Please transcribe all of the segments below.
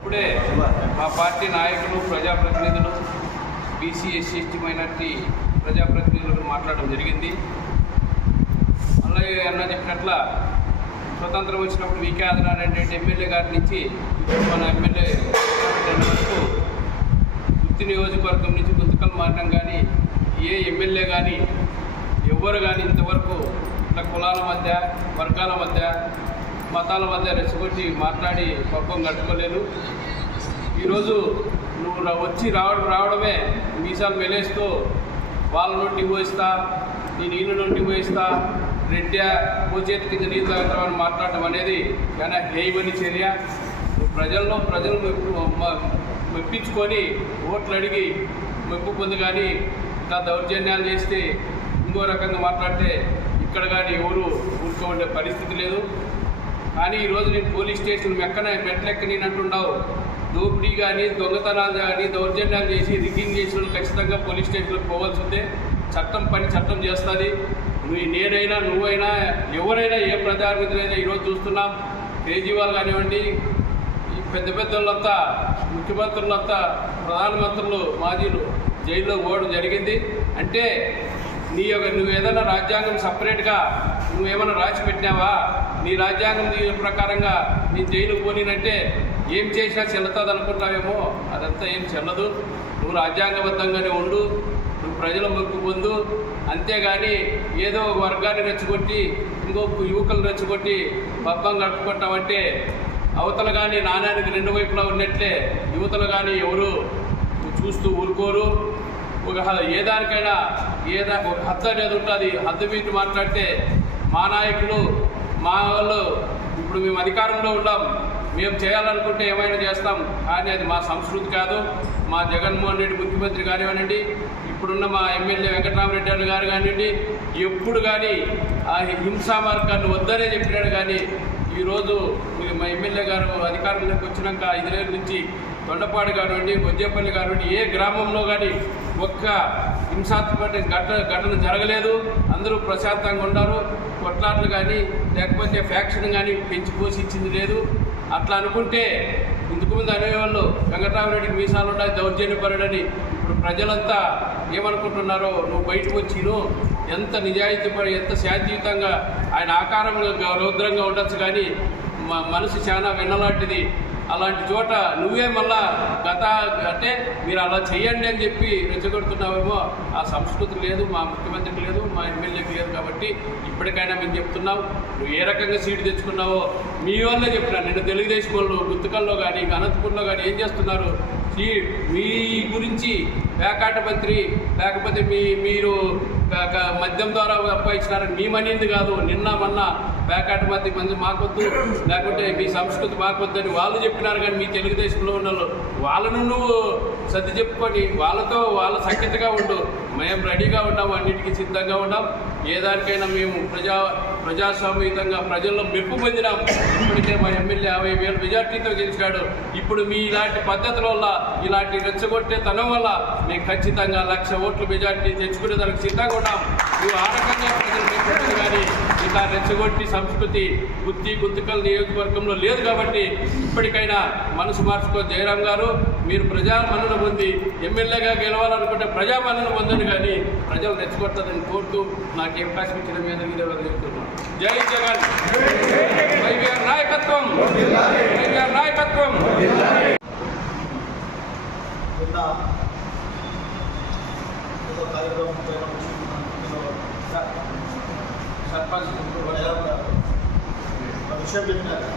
ఇప్పుడే మా పార్టీ నాయకులు, ప్రజాప్రతినిధులు, బీసీ, ఎస్సీ, ఎస్టీ మైనార్టీ ప్రజాప్రతినిధులు మాట్లాడడం జరిగింది. అన్నయ్య అన్న చెప్పినట్ల స్వతంత్రం వచ్చినప్పుడు వికే ఆదినారాయణ ఎమ్మెల్యే గారి నుంచి మన ఎమ్మెల్యే వరకు గుత్తి నియోజకవర్గం నుంచి గుంతకల్ మారడం కానీ ఏ ఎమ్మెల్యే కానీ ఎవ్వరు కానీ ఇంతవరకు ఇట్లా కులాల మధ్య, వర్గాల మధ్య, మతాల మధ్య రెచ్చగొట్టి మాట్లాడి పక్కం కట్టుకోలేదు. ఈరోజు నువ్వు రావడమే మీసాలు మెలేస్తూ వాళ్ళ నుండి పోయిస్తా, నేను ఈయన నుండి పోయిస్తా, రెడ్డి పోచేతి కింద నీళ్ళు తాగుతామని మాట్లాడటం అనేది చాలా హేయమని చర్య. ప్రజలు మెప్పించుకొని ఓట్లు అడిగి మెప్పు పొంది కానీ ఇలా దౌర్జన్యాలు చేస్తే, ఇంకో రకంగా మాట్లాడితే ఇక్కడ కానీ ఎవరు ఊరుకోండే పరిస్థితి లేదు. కానీ ఈరోజు నేను పోలీస్ స్టేషన్ మెట్లెక్క నేను అంటుండవు, దోపిడీ కానీ, దొంగతనాలు కానీ, దౌర్జన్యాలు చేసి రిగ్గింగ్ చేసిన ఖచ్చితంగా పోలీస్ స్టేషన్కి పోవాల్సి ఉంటే చట్టం చేస్తుంది. నేనైనా, నువ్వైనా, ఎవరైనా, ఏ ప్రజాప్రతినిధులైనా ఈరోజు చూస్తున్నాం. కేజ్రీవాల్ కానివ్వండి, ఈ పెద్దోళ్ళంతా, ముఖ్యమంత్రులంతా, ప్రధానమంత్రులు, మాజీలు జైల్లో పోవడం జరిగింది. అంటే నువ్వు ఏదైనా రాజ్యాంగం సపరేట్గా నువ్వేమైనా రాసి పెట్టినావా? నీ రాజ్యాంగం ప్రకారంగా నీ జైలు పోనినంటే ఏం చేసినా చెల్లుతుంది అనుకుంటావేమో. అదంతా ఏం చెల్లదు. నువ్వు రాజ్యాంగబద్ధంగానే ఉండు, నువ్వు ప్రజల మొక్కు పొందు. అంతేగాని ఏదో ఒక వర్గాన్ని రెచ్చగొట్టి, ఇంకొక యువకులను రెచ్చగొట్టి పబ్బం కట్టుకుంటామంటే అవతల కానీ నాణ్యానికి రెండు వైపులా ఉన్నట్లే యువతలు కానీ ఎవరు చూస్తూ ఊరుకోరు. ఏ దానికైనా ఒక హద్దు అనేది ఉంటుంది. హద్దు మీద మాట్లాడితే మా నాయకులు, మా వాళ్ళు, ఇప్పుడు మేము అధికారంలో ఉన్నాం, మేము చేయాలనుకుంటే ఏమైనా చేస్తాం. కానీ అది మా సంస్కృతి కాదు. మా జగన్మోహన్ రెడ్డి ముఖ్యమంత్రి కానివ్వండి, ఇప్పుడున్న మా ఎమ్మెల్యే వెంకటరామరెడ్డి గారు కానివ్వండి, ఎప్పుడు కానీ ఆ హింసా మార్గాన్ని వద్దనే చెప్పినాడు. కానీ ఈరోజు మా ఎమ్మెల్యే గారు అధికారంలోకి వచ్చినాక 5 నెలల నుంచి తొండపాడు కానివ్వండి, బొజ్జేపల్లి కానివ్వండి, ఏ గ్రామంలో కానీ ఒక్క హింసాత్మక ఘటన జరగలేదు. అందరూ ప్రశాంతంగా ఉన్నారు. కొట్లాట్లు కానీ లేకపోతే ఫ్యాక్షన్ కానీ పెంచి పోషించింది లేదు. అట్లా అనుకుంటే ఇంతకుముందు అనేవాళ్ళు వెంకటరామరెడ్డికి మీసాలు ఉన్నాయి, దౌర్జన్యపరుడని. ఇప్పుడు ప్రజలంతా ఏమనుకుంటున్నారో, నువ్వు బయటకు వచ్చిను ఎంత నిజాయితీ పడి, ఎంత శాంతియుతంగా ఆయన ఆకారంలో రౌద్రంగా ఉండొచ్చు. కానీ మనసు చాలా వినలాంటిది. అలాంటి చోట నువ్వే మళ్ళా అంటే మీరు అలా చెయ్యండి అని చెప్పి రెచ్చగొడుతున్నావేమో. ఆ సంస్కృతి లేదు, మా ముఖ్యమంత్రికి లేదు, మా ఎమ్మెల్యేకి లేదు. కాబట్టి ఇప్పటికైనా మేము చెప్తున్నావు, నువ్వు ఏ రకంగా సీటు తెచ్చుకున్నావో మీ వాళ్ళే చెప్పినా. నిన్న తెలుగుదేశం వాళ్ళు గుత్తకల్లో కానీ, అనంతపురంలో కానీ ఏం చేస్తున్నారు? మీ గురించి పేకాట మంత్రి, లేకపోతే మీరు మద్యం ద్వారా అప్పాయించినారని మీ మనింది కాదు. నిన్న మొన్న పేకాట మంది మాకొద్దు, లేకుంటే మీ సంస్కృతి మాకొద్దు అని వాళ్ళు చెప్పినారు. కానీ మీ తెలుగుదేశంలో ఉన్న వాళ్ళను నువ్వు సర్ది చెప్పుకొని వాళ్ళ సఖ్యతగా ఉండు. మేము రెడీగా ఉన్నాము, అన్నిటికీ సిద్ధంగా ఉన్నాం. ఏ దానికైనా మేము ప్రజాస్వామ్యంగా ప్రజల్లో మెప్పు పొందినాం. ఇప్పటికే మా ఎమ్మెల్యే 50,000 మెజార్టీతో గెలిచాడు. ఇప్పుడు మీ ఇలాంటి పద్ధతుల వల్ల, ఇలాంటి రెచ్చగొట్టే తనం వల్ల మేము ఖచ్చితంగా 1,00,000 ఓట్ల మెజార్టీ తెచ్చుకునే దానికి సిద్ధంగా ఉన్నాం. నువ్వు ఆ రకంగా ప్రజలు మెచ్చుకుంటుంది. కానీ ఇలా రెచ్చగొట్టి సంస్కృతి గుంతకల్ నియోజకవర్గంలో లేదు. కాబట్టి ఇప్పటికైనా మనసు మార్చుకో జయరాం గారు. మీరు ప్రజా మన్నన పొంది ఎమ్మెల్యేగా గెలవాలనుకుంటే ప్రజా మన్నన పొందండి. కానీ ప్రజలు రెచ్చగొట్టదని కోరుతూ నాకు అవకాశం ఇచ్చిన మీ అందరికీ చెప్తున్నాను. జై జగన్, వైవిఆర్ నాయకత్వం, వైవిఆర్ నాయకత్వం. సర్పంచ్ విషయం చెప్పినారు.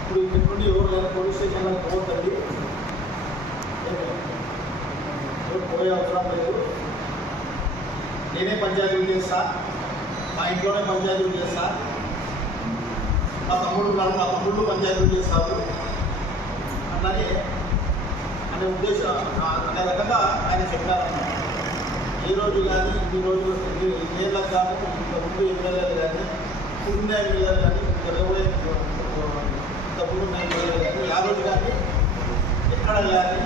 ఇప్పుడు ఇక్కడ నుండి ఎవరు కానీ పోలీస్ స్టేషన్లో పోవద్దండి, ఎవరు పోయే అవసరం లేదు. నేనే పంచాయతీలు చేస్తా, మా ఇంట్లోనే పంచాయతీలు చేస్తా, మా తమ్ముళ్ళు పంచాయతీలు చేస్తారు అనే ఉద్దేశం అనే రకంగా ఆయన చెప్పారన్నమాట. ఈ రోజు కానీ ఇన్ని రోజులు ఇన్నేళ్ళకు కానీ ఇంతకుముందు ఎమ్మెల్యేలు కానీ, ఇప్పుడున్న ఎమ్మెల్యేలు కానీ, జరగబోయే ఇంతకుముందు ఎమ్మెల్యేలు కానీ, ఆ రోజు కానీ ఎక్కడ కానీ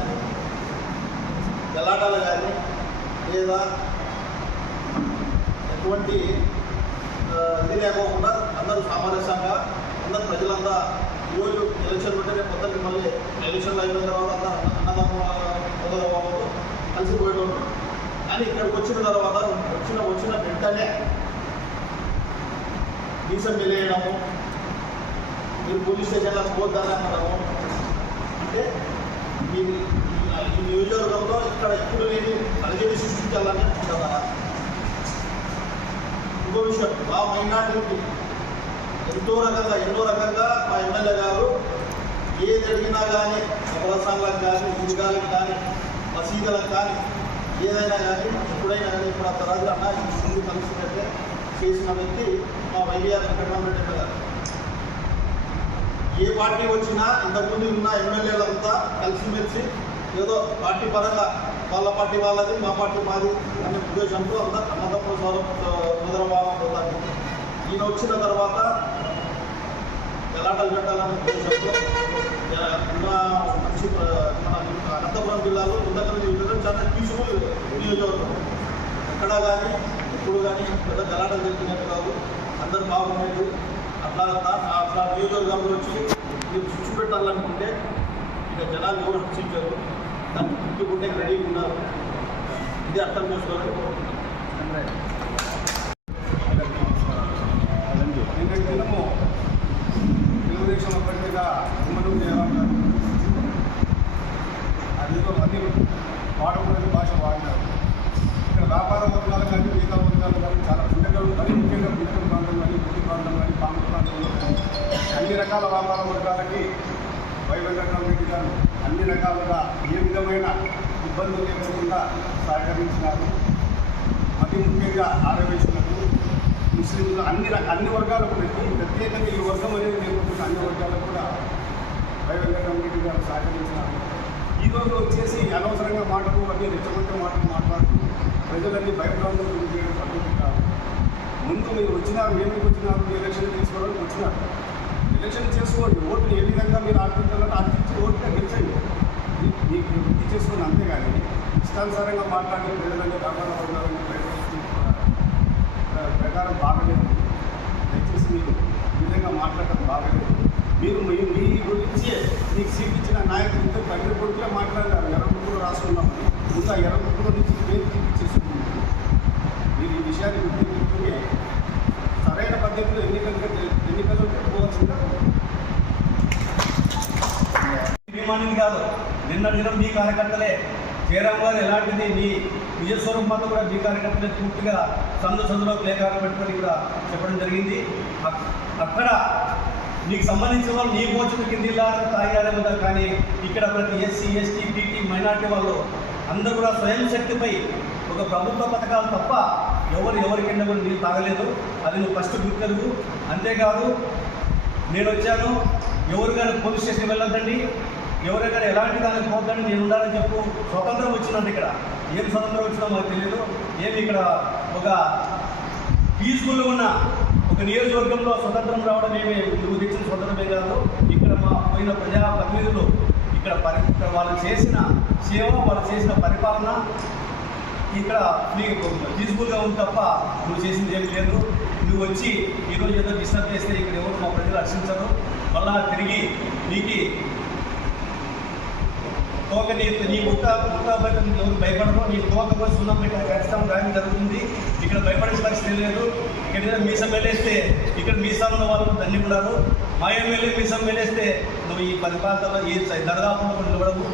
గలాటాలు కానీ లేదా ఎటువంటి ఇది లేకోకుండా అందరూ సామరస్యంగా, అందరూ ప్రజలంతా ఈరోజు ఎలక్షన్ ఉంటేనే మొత్తం మళ్ళీ ఎలక్షన్లు అయిపోయిన తర్వాత అన్నదానం కలిసిపోయేటోళ్ళు. కానీ ఇక్కడికి వచ్చిన తర్వాత వచ్చిన వెంటనే వీసా వెళ్ళేయడము, మీరు పోలీస్ స్టేషన్లకు పోద్దని అనడము, అంటే ఈ నియోజకవర్గంలో ఇక్కడ ఎప్పుడు లేని అలజడి సృష్టించాలని ఉంటుందా? ఇంకో విషయం, మా మైనార్టీకి ఎన్నో రకంగా మా ఎమ్మెల్యే గారు ఏది అడిగినా కానీ మదరసాలకు కానీ ఈద్గాలకు కానీ మసీదులకు కానీ ఏదైనా కానీ ఎప్పుడైనా కానీ ఇప్పుడు అంత రాజు అన్న ఈ ముందు కలిసినట్టే చేసిన వ్యక్తి మా వైఎస్ వెంకటరామరెడ్డి గారు. ఏ పార్టీ వచ్చినా ఇంతకుముందు ఉన్న ఎమ్మెల్యేలంతా కలిసిమెలిసి ఏదో పార్టీ పరంగా వాళ్ళ పార్టీ వాళ్ళది మా పార్టీ మాది అనే ఉద్దేశంతో అంతా అన్నదమ్ముల సోదరభావం పోతాను. ఈయన వచ్చిన తర్వాత గలాటలు పెట్టాలనే ఉద్దేశంతో మంచి మన అనంతపురం జిల్లాలో ఉండకల నియోజకవర్గం చాలా పీస్ఫుల్ నియోజకవర్గం. ఎక్కడా కానీ ఎప్పుడు కానీ పెద్ద గలాటలు జరిగినట్టు కాదు, అందరు బాగుండేది. అట్లా నియోజకవర్గంలో వచ్చి మీరు చుచ్చు పెట్టాలనుకుంటే ఇక జనాలు ఎవరు హర్షించారు, దాన్ని తిట్టుకుంటే రెడీగా ఉన్నారు. ఇది అర్థం చేసుకోవాలని కోరుకుంటున్నాను. నిన్నటి దినము తెలుగుదేశం అభ్యర్థిగా ఉమ్మడి జయరాం అదేదో అన్ని వాడకూడని భాష వాడినారు. ఇక్కడ వ్యాపార వర్గాలు కానీ మిగతా వర్గాలు కానీ చాలా పుట్టకలు కానీ ముఖ్యంగా పుట్టకం ప్రాంతం కానీ గుడి ప్రాంతం కానీ పాము ప్రాంతంలో అన్ని రకాల వ్యాపార వర్గాలకి వెంకటరామరెడ్డి గారు అన్ని రకాలుగా ఏ విధమైన ఇబ్బందులు లేకుండా సహకరించినారు. అతి ముఖ్యంగా ఆరవేశులకు ముస్లింలు అన్ని వర్గాలకు ప్రత్యేకంగా ఈ వర్గం అనేది నేర్పుతున్న అన్ని వర్గాలకు కూడా వెంకటరామరెడ్డి గారు సహకరించినారు. ఈరోజు వచ్చేసి అనవసరంగా మాటలు అన్ని రెచ్చగొట్టే మాటలు మాట్లాడుతూ ప్రజలన్నీ భయభ్రాంతులు గురి చేయడం పద్ధతి కాదు. ముందు మీరు వచ్చినారు, ఏమిటి వచ్చినారు, ఎలక్షన్ తీసుకోవడానికి వచ్చినారు. ఎలక్షన్ చేసుకోండి, ఓటుని ఏ విధంగా మీరు ఆర్పించాలంటే ఆర్పించి ఓటుగా గెలిచండి. మీకు వృద్ధి చేసుకోండి, అంతేగాని ఇష్టానుసారంగా మాట్లాడి ప్రజలన్నీ వ్యాపార వర్గాలని ప్రకారం బాగలేదు. దయచేసి మీరు ఈ విధంగా మాట్లాడటం బాగలేదు. మీరు మీ గురించి మీకు సీట్ ఇచ్చిన నాయకులతో దగ్గర కొడుకులే మాట్లాడారు. ఎర్రబుక్కులో రాసుకున్నాము, ముందు ఆ ఎర్రబుక్కులో నుంచి పేరు చూపించేసుకుంటుంది. మీరు ఈ విషయాన్ని గుర్తించుకుంటే సరైన పద్ధతిలో ఎన్నికలు పెట్టుకోవాల్సిందా? అభిమానిని కాదు, నిన్న దినం మీ కార్యకర్తలే జయరాం గారు ఎలాంటిది మీ విజయస్వరూపంలో కూడా మీ కార్యకర్తలే పూర్తిగా సందులో ప్లేకార్డు పెట్టుకొని కూడా చెప్పడం జరిగింది. అక్కడ నీకు సంబంధించిన వాళ్ళు నీ భోజనం కిందిలా తాగారే కదా, కానీ ఇక్కడ ప్రతి ఎస్సీ ఎస్టీ పీటీ మైనార్టీ వాళ్ళు అందరూ కూడా స్వయం శక్తిపై ఒక ప్రభుత్వ పథకాలు తప్ప ఎవరికైనా కూడా నీళ్ళు తాగలేదు. అది నువ్వు ఫస్ట్ గుర్తెరుగు. అంతేకాదు నేను వచ్చాను, ఎవరు కానీ పోలీస్ స్టేషన్ వెళ్ళొద్దండి, ఎవరైనా ఎలాంటి దానికి పోద్దని నేను ఉండాలని చెప్పు. స్వతంత్రం వచ్చిందండి. ఇక్కడ ఏం స్వతంత్రం వచ్చిందో మాకు తెలియదు. ఏమి ఇక్కడ ఒక పీస్ఫుల్గా ఉన్న ఒక నియోజకవర్గంలో స్వతంత్రం రావడం ఏమి నువ్వు తెచ్చిన స్వతంత్రమే కాదు. ఇక్కడ మా పోయిన ప్రజాప్రతినిధులు ఇక్కడ వాళ్ళు చేసిన సేవ, వాళ్ళు చేసిన పరిపాలన ఇక్కడ నీకు పీస్ఫుల్గా ఉంది తప్ప నువ్వు చేసింది ఏమి లేదు. నువ్వు వచ్చి ఈరోజు ఏదో డిస్టర్బ్ చేస్తే ఇక్కడ ఎవరు మా ప్రజలు హర్షించరు. మళ్ళా తిరిగి నీకు తోక నీ ముట్టాబయట ఎవరు భయపడరు. నీ తోక కూడా సున్నం పెట్టిన ఖచ్చితంగా రాయడం జరుగుతుంది. ఇక్కడ భయపడే పరిస్థితి లేదు. ఇక్కడ మీసం వెళ్ళేస్తే ఇక్కడ మీసాల వాళ్ళు దండి ఉన్నారు. మా ఎమ్మెల్యే మీసం వెళ్ళేస్తే నువ్వు ఈ పరిపాలనలో ఈ దరిదాపుల్లో నిలబడవు.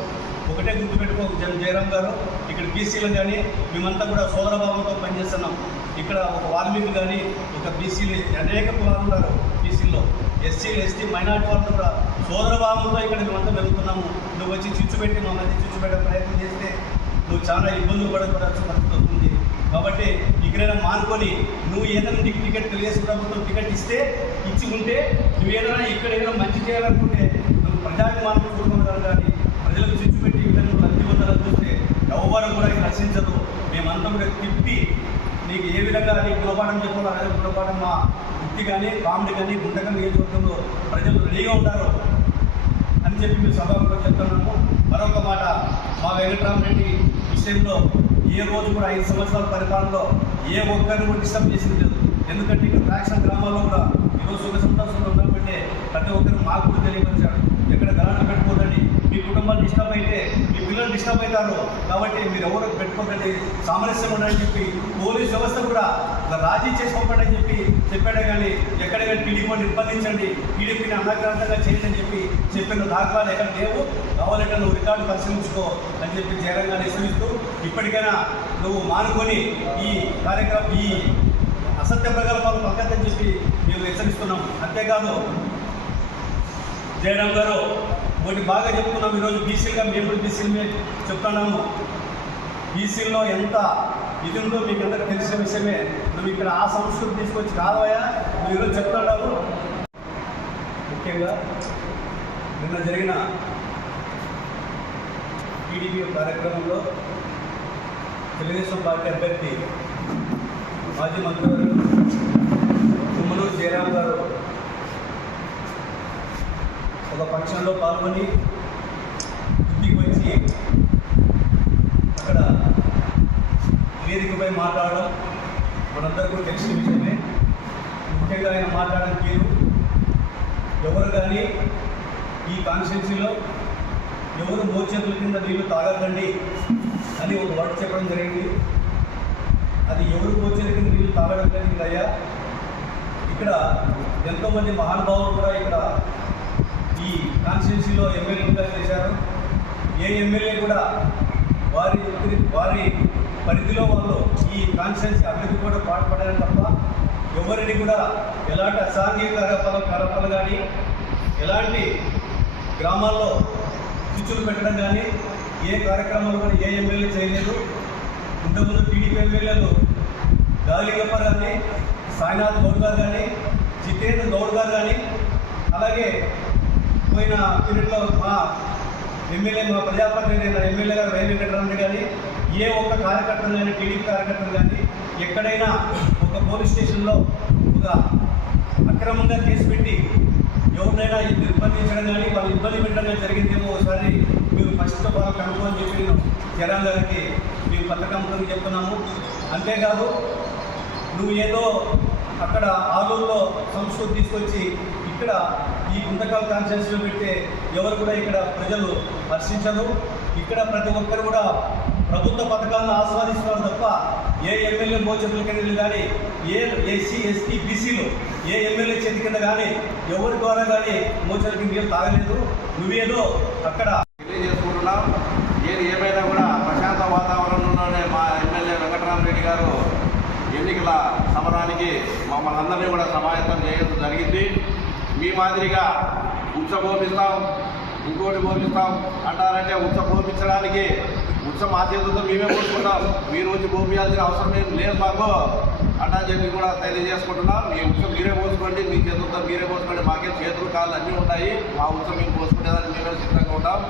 ఒకటే గుర్తుపెట్టుకో జయరాం గారు, ఇక్కడ బీసీలు కానీ మేమంతా కూడా సోదరభావంతో పనిచేస్తున్నాం. ఇక్కడ ఒక వాల్మీకి కానీ ఒక బీసీలు అనేక కులాలు ఉన్నారు. బీసీల్లో ఎస్సీలు ఎస్టీ మైనార్టీ వాళ్ళు కూడా సోదరభావంతో ఇక్కడ మేమంతా వెళ్తున్నాము. నువ్వు వచ్చి చిచ్చు పెట్టి మా మధ్య చిచ్చు పెట్టే ప్రయత్నం చేస్తే నువ్వు చాలా ఇబ్బందులు పడకూడాల్సిన పరిస్థితి వస్తుంది. కాబట్టి ఇక్కడైనా మానుకొని నువ్వు ఏదైనా నీకు టికెట్ తెలుగుదేశం ప్రభుత్వం టికెట్ ఇచ్చి ఉంటే నువ్వు ఏదైనా ఇక్కడ ఏదైనా మంచి చేయాలనుకుంటే నువ్వు ప్రజాభిమానం చూడగలగాలి. కానీ ప్రజలకు చిచ్చు పెట్టి ఈ విధంగా లబ్ధి పొందాలని చూస్తే ఎవరు కూడా రక్షించదు. మేమంతా కూడా తిప్పి నీకు ఏ విధంగా నీకు గుణపాఠం చెప్పాలో అదే గుణపాఠం మా వృత్తి కానీ కామెడీ కానీ గుంటగా నియోజకవర్గంలో ప్రజలు రెడీగా ఉంటారు అని చెప్పి మేము సభలో చెప్తున్నాము. మరొక మాట, మా వెంకటరామరెడ్డి విషయంలో ఏ రోజు కూడా 5 సంవత్సరాల పరిపాలనలో ఏ ఒక్కరిని కూడా డిస్టర్బ్ చేసింది లేదు. ఎందుకంటే ఇక్కడ ఫ్రాక్షన్ గ్రామాల్లో కూడా ఈరోజు సుఖ సంతోషంలో ఉన్నట్టే ప్రతి ఒక్కరు మాకు కూడా తెలియపరిచాడు. ఎక్కడ గలాట్లు పెట్టుకోదండి, మీ కుటుంబాలు డిస్టర్బ్ అయితే మీ పిల్లలు డిస్టర్బ్ అవుతారు కాబట్టి మీరు ఎవరు పెట్టుకోకండి, సామరస్యం ఉండాలని చెప్పి పోలీస్ వ్యవస్థ కూడా రాజీ చేసుకోకండి అని చెప్పి చెప్పాడే కానీ ఎక్కడెక్కడ టీడీపీని నిర్బంధించండి, టీడీపీని అనాక్రాంతంగా చేయండి అని చెప్పి చెప్పిన దాఖలాలు ఎక్కడ లేవు. కావాలంటే నువ్వు రికార్డు పరిశీలించుకో అని చెప్పి జయరంగా హెచ్చరిస్తూ ఇప్పటికైనా నువ్వు మానుకొని ఈ కార్యక్రమం ఈ అసత్య ప్రకల్పాలు పక్కదని చెప్పి మేము హెచ్చరిస్తున్నాం. అంతేకాదు జయరాం గారు ఒకటి బాగా చెప్తున్నాం, ఈరోజు బీసీలుగా మేము కూడా బీసీలు చెప్తున్నాము. బీసీల్లో ఎంత ఇది ఉందో మీకు అందరికీ తెలిసిన విషయమే. నువ్వు ఇక్కడ ఆ సంస్కృతి తీసుకొచ్చి కాదయా నువ్వు ఈరోజు చెప్తున్నావు. ముఖ్యంగా నిన్న జరిగిన టీడీపీ కార్యక్రమంలో తెలుగుదేశం పార్టీ అభ్యర్థి మాజీ మంత్రి గుమ్మనూరు జయరాం గారు ఒక ఫంక్షన్లో పాల్గొని ఇంటికి వచ్చి అక్కడ వేదికపై మాట్లాడడం మనందరికీ తెలిసిన విషయమే. ముఖ్యంగా ఆయన మాట్లాడడం తీరు, ఎవరు కానీ ఈ కాన్స్టిట్యున్సీలో ఎవరు మోచేతుల కింద నీళ్లు తాగకండి అని ఒక వర్డ్ చెప్పడం జరిగింది. అది ఎవరు మోచేతుల కింద నీళ్లు తాగడం జరిగిందయ్యా. ఇక్కడ ఎంతోమంది మహానుభావులు కూడా ఇక్కడ ఈ కాన్స్టిట్యున్సీలో ఎమ్మెల్యేలుగా చేశారు. ఏ ఎమ్మెల్యే కూడా వారి పరిధిలో వాళ్ళు ఈ కాన్స్టిట్యున్సీ అభివృద్ధి కూడా పాటుపడాలని తప్ప ఎవరిని కూడా ఎలాంటి అసాంఘిక కార్యకలాపాలు కానీ ఎలాంటి గ్రామాల్లో చిచ్చులు పెట్టడం కానీ ఏ కార్యక్రమాలు కూడా ఏ ఎమ్మెల్యే చేయలేదు. ఇంతకుముందు టీడీపీ ఎమ్మెల్యేలు గాలిగప్ప కానీ సాయినాథ్ గౌడ్ గారు కానీ జితేంద్ర గౌడ్ గారు కానీ అలాగే పోయిన పీరియడ్లో మా ఎమ్మెల్యే మా ప్రజాప్రతినిధి ఎమ్మెల్యే గారు వై వెంకటరమణ కానీ ఏ ఒక్క కార్యకర్తలు కానీ టీడీపీ కార్యకర్తలు కానీ ఎక్కడైనా ఒక పోలీస్ స్టేషన్లో ఒక అక్రమంగా కేసు పెట్టి ఎవరినైనా నిర్బంధించడం కానీ వాళ్ళు ఇబ్బంది పెట్టడం జరిగిందేమో ఒకసారి మేము ఫస్ట్ బాగా కనుక్కోని చెప్పి నేను జయరాం గారికి మేము పథకంతో చెప్తున్నాము. అంతేకాదు నువ్వు ఏదో అక్కడ ఆలూరులో సంస్కృతి తీసుకొచ్చి ఇక్కడ ఈ గుంతకల్ కాన్స్టిట్యున్సీలో పెడితే ఎవరు కూడా ఇక్కడ ప్రజలు హర్షించరు. ఇక్కడ ప్రతి ఒక్కరు కూడా ప్రభుత్వ పథకాలను ఆస్వాదిస్తున్నారు తప్ప ఏ ఎమ్మెల్యే మోచేతుల కింద కానీ ఏ ఎస్సీ ఎస్టీ బీసీలు ఏ ఎమ్మెల్యే చేతి కింద కానీ ఎవరి ద్వారా కానీ మోచేతుల కింద తాగలేదు. నువ్వేదో అక్కడ తెలియజేసుకుంటున్నాం. ఏది ఏమైనా కూడా ప్రశాంత వాతావరణంలోనే మా ఎమ్మెల్యే వెంకటరామరెడ్డి గారు ఎన్నికల సమరానికి మమ్మల్ని అందరినీ కూడా సమాయత్తం చేయడం జరిగింది. మీ మాదిరిగా ఉత్సవోపిస్తాం ఇంకోటి పోపిస్తాం అంటారంటే ఉత్సవోపించడానికి ఉత్సవం ఆ చేతులతో మేమే పోసుకుంటాం, మీరు వచ్చి పోపియాల్సిన అవసరం ఏం లేదు మాకు అట్టా చెప్పి కూడా తెలియజేసుకుంటున్నాం. మీ ఉత్సవం మీరే పోసుకోండి, మీ చేతులతో మీరే పోసుకోండి, మాకే చేతులు కాళ్ళు అన్నీ ఉంటాయి, మా ఉత్సవం మేము పోసుకునేదాన్ని మేమే సిద్ధంగా ఉంటాం.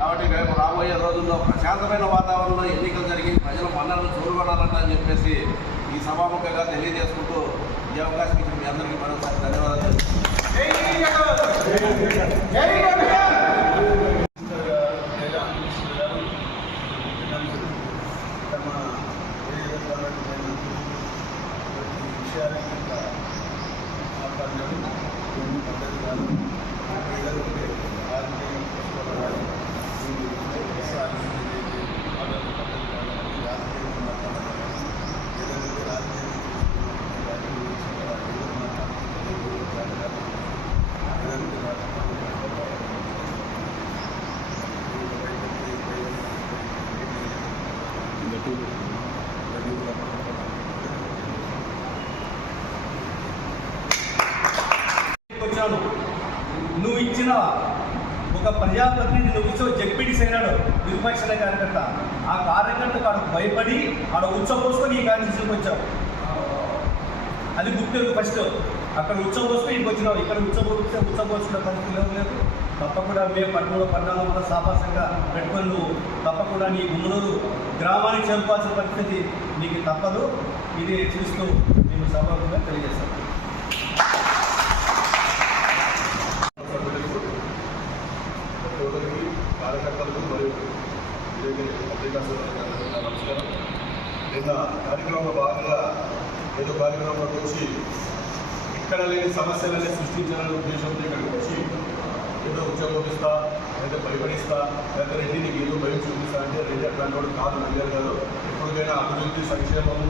కాబట్టి రేపు రాబోయే రోజుల్లో ప్రశాంతమైన వాతావరణంలో ఎన్నికలు జరిగి ప్రజల మన్నలను చూడగొనాలని చెప్పేసి ఈ సభాముఖంగా తెలియజేసుకుంటూ ఈ అవకాశం ఇచ్చిన మీ అందరికీ మరోసారి ధన్యవాదాలు. వచ్చాను నువ్వు ఇచ్చిన ఒక ప్రజాప్రతినిధి నువ్వు ఇచ్చే జడ్పీటీసీ అయినాడు విపక్ష కార్యకర్త, ఆ కార్యకర్తకు ఆడ భయపడి ఆడ ఉత్సవం పోసుకొని ఈ కాన్స్టిట్యూషన్కి వచ్చావు. అది గుర్తు ఫస్ట్ అక్కడ ఉత్సవం పోసుకొని ఇంటికి వచ్చినావు. ఇక్కడ ఉత్సవం పోసుకునే పరిస్థితి లేదు. తప్పకుండా మేము 13 సాహసంగా పెట్టుకొని నువ్వు తప్పకుండా నీ గుమ్మనూరు గ్రామానికి చేరుకోవాల్సిన పరిస్థితి నీకు తప్పదు. ఇది చూస్తూ నేను సభగా తెలియజేస్తాను. కార్యకర్తలకు మరియు పత్రికా సోదరులకు నమస్కారం. నిన్న కార్యక్రమంలో భాగంగా ఏదో కార్యక్రమంలో వచ్చి ఇక్కడ ఎక్కడ లేని సమస్యలన్నీ సృష్టించాలనే ఉద్దేశంతో ఇక్కడికి వచ్చి ఏదో ఉచ్చబోపిస్తా లేదా భయపడిస్తా లేదా రెడ్డి నీకు ఏదో భయం చూపిస్తా అంటే రెడ్డి అట్లాంటి వాడు కాదు నడిగారు కాదు. ఎప్పటికైనా అభివృద్ధి సంక్షేమము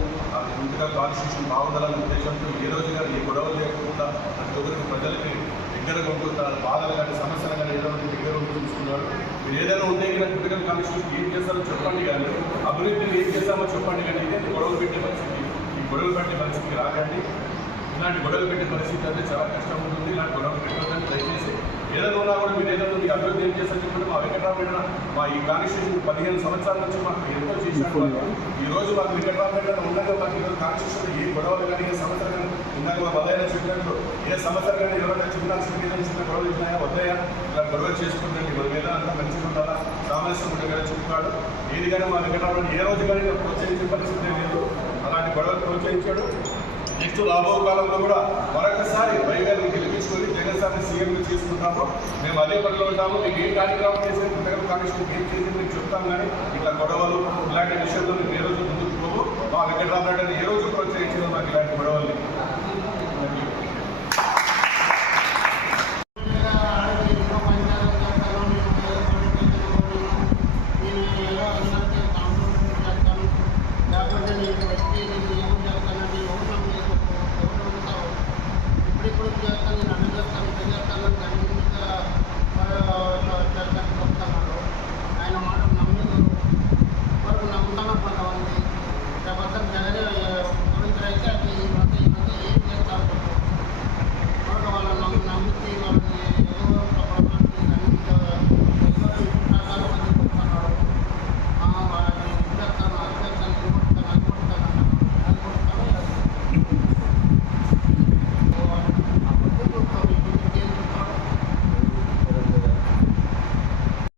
ఇంతగా కాన్స్టిట్యూషన్ బాగుండాలనే ఉద్దేశంతో ఏ రోజు కానీ ఏ గొడవలు లేకుండా ప్రతి ఒక్కరికి ప్రజలకి దగ్గరగా ఉంటుందా బాధలు కానీ సమస్యలు కానీ ఏదో దగ్గర ఉంటూ చూసుకున్నాడు. మీరు ఏదైనా ఉంటే కానీ పొలిటికల్ కాన్స్టిట్యూషన్ ఏం చేస్తారో చెప్పండి, కానీ అభివృద్ధిని ఏం చేస్తామో చెప్పండి, కానీ ఇదే గొడవలు పెట్టే పరిస్థితి, ఈ గొడవలు పెట్టే పరిస్థితికి రాకండి. ఇలాంటి గొడవలు పెట్టే పరిస్థితి అంటే చాలా కష్టం ఉంటుంది. ఇలాంటి గొడవలు పెట్టాలని దయచేసి ఏదైనా ఉన్నా కూడా మీరు ఏదైనా మీకు అభివృద్ధి ఏం చేస్తారని చెప్పండి. మా వెంకటరామపేట మా ఈ కాన్స్టిట్యూషన్ 15 సంవత్సరాల నుంచి మాకు ఎంతో చేసినట్టు ఈ రోజు మాకు వెంకటరామపేట ఉండగా మాకు ఈరోజు కాన్స్టిట్యూషన్ ఏ గొడవలు కానీ ఏ సమస్యలు కానీ ఇందాక మా వదైనా చెప్పినట్లు ఏ సమస్యలు కానీ ఎవరైనా చిన్న చిన్న గొడవలు ఇచ్చినాయా వద్దయా ఇలా గొడవలు చేసుకుంటుందండి. మన మీద అంతా మంచిగా ఉండాలా సామరస్యం ఉండే కానీ చెప్తాడు. ఏది కానీ మా వెంకటరామపేట ఏ రోజు కానీ ప్రోత్సహించే పరిస్థితి లేదు. అలాంటి గొడవలు ప్రోత్సహించాడు. నెక్స్ట్ రాబో కాలంలో కూడా మరొకసారి వైగారిని గెలిపించుకొని జగన్ సార్ని సీఎంగా చేసుకుంటాము. మేము అదే పనిలో ఉంటాము. మీకు ఏ కార్యక్రమం చేసే జగన్ కాంగ్రెస్ ఏం చేసి మీకు చెప్తాం, కానీ ఇట్లా గొడవలు ఇలాంటి విషయంలో మేము ఏ రోజు ముందుకు పోము. మా వెంకటరామరెడ్డిని ఏ రోజు